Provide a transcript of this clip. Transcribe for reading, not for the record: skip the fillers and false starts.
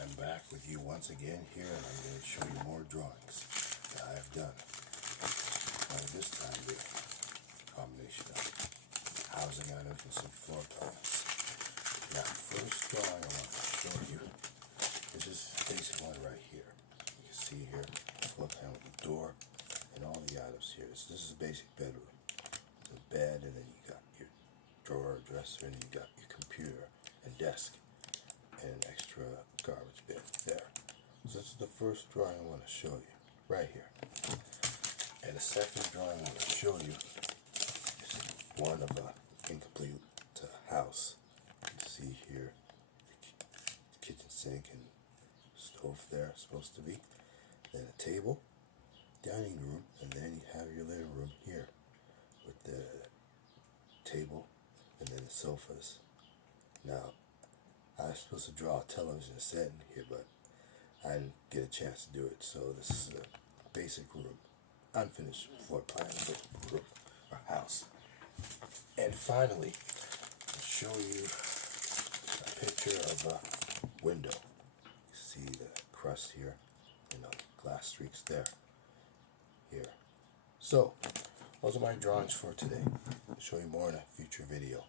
I'm back with you once again here, and I'm going to show you more drawings that I've done. Now this time the combination of housing items and some floor plans. Now first drawing I want to show you is this basic one right here. You can see here the floor plan with the door and all the items here. This is a basic bedroom. The bed, and then you got your drawer, dresser, and then you got your computer and desk. And an extra garbage bin there. So this is the first drawing I want to show you, right here. And the second drawing I want to show you is one of a incomplete house. You can see here the kitchen sink and stove there, supposed to be. Then a table, dining room, and then you have your living room here with the table and then the sofas. Now, I was supposed to draw a television set in here, but I didn't get a chance to do it. So this is a basic room, unfinished floor plan of a room or house. And finally, I'll show you a picture of a window. You see the crust here and the glass streaks there. Here. So those are my drawings for today. I'll show you more in a future video.